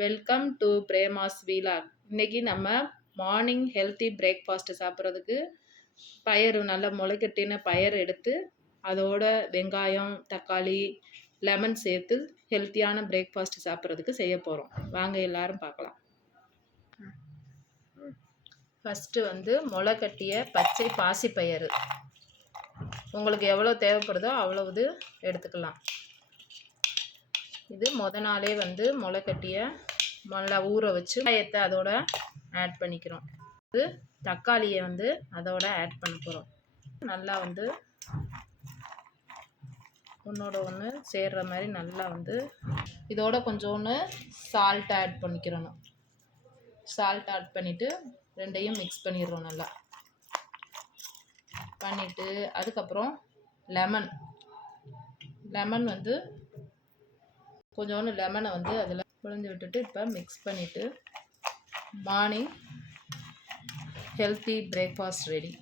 Welcome to Prema's vlog. இன்றைக்கி நம்ம morning healthy breakfast சாப்பிட்றதுக்கு பயறு நல்லா முளைக்கட்டின பயறு எடுத்து அதோட வெங்காயம் தக்காளி லெமன் சேர்த்து ஹெல்த்தியான பிரேக்ஃபாஸ்ட்டு சாப்பிட்றதுக்கு செய்ய போகிறோம். வாங்க எல்லாரும் பார்க்கலாம். ஃபஸ்ட்டு முளைக்கட்டிய பச்சை பாசிப்பயிறு உங்களுக்கு எவ்வளோ தேவைப்படுதோ அவ்வளவு எடுத்துக்கலாம். இது நாளே முளைக்கட்டிய நல்லா ஊற வச்சு வெங்காயத்தை அதோட ஆட் பண்ணிக்கிறோம். இது தக்காளியை அதோட ஆட் பண்ண போகிறோம். நல்லா ஒன்றோட ஒன்று சேர்கிற மாதிரி நல்லா இதோட கொஞ்சோன்னு சால்ட் ஆட் பண்ணிக்கிறணும். சால்ட் ஆட் பண்ணிவிட்டு ரெண்டையும் மிக்ஸ் பண்ணிடுறோம். நல்லா பண்ணிவிட்டு அதுக்கப்புறம் லெமன் கொஞ்சோண்டு லெமனை அதில் புழிஞ்சு விட்டுட்டு இப்போ மிக்ஸ் பண்ணிவிட்டு மார்னிங் ஹெல்த்தி பிரேக்ஃபாஸ்ட் ரெடி.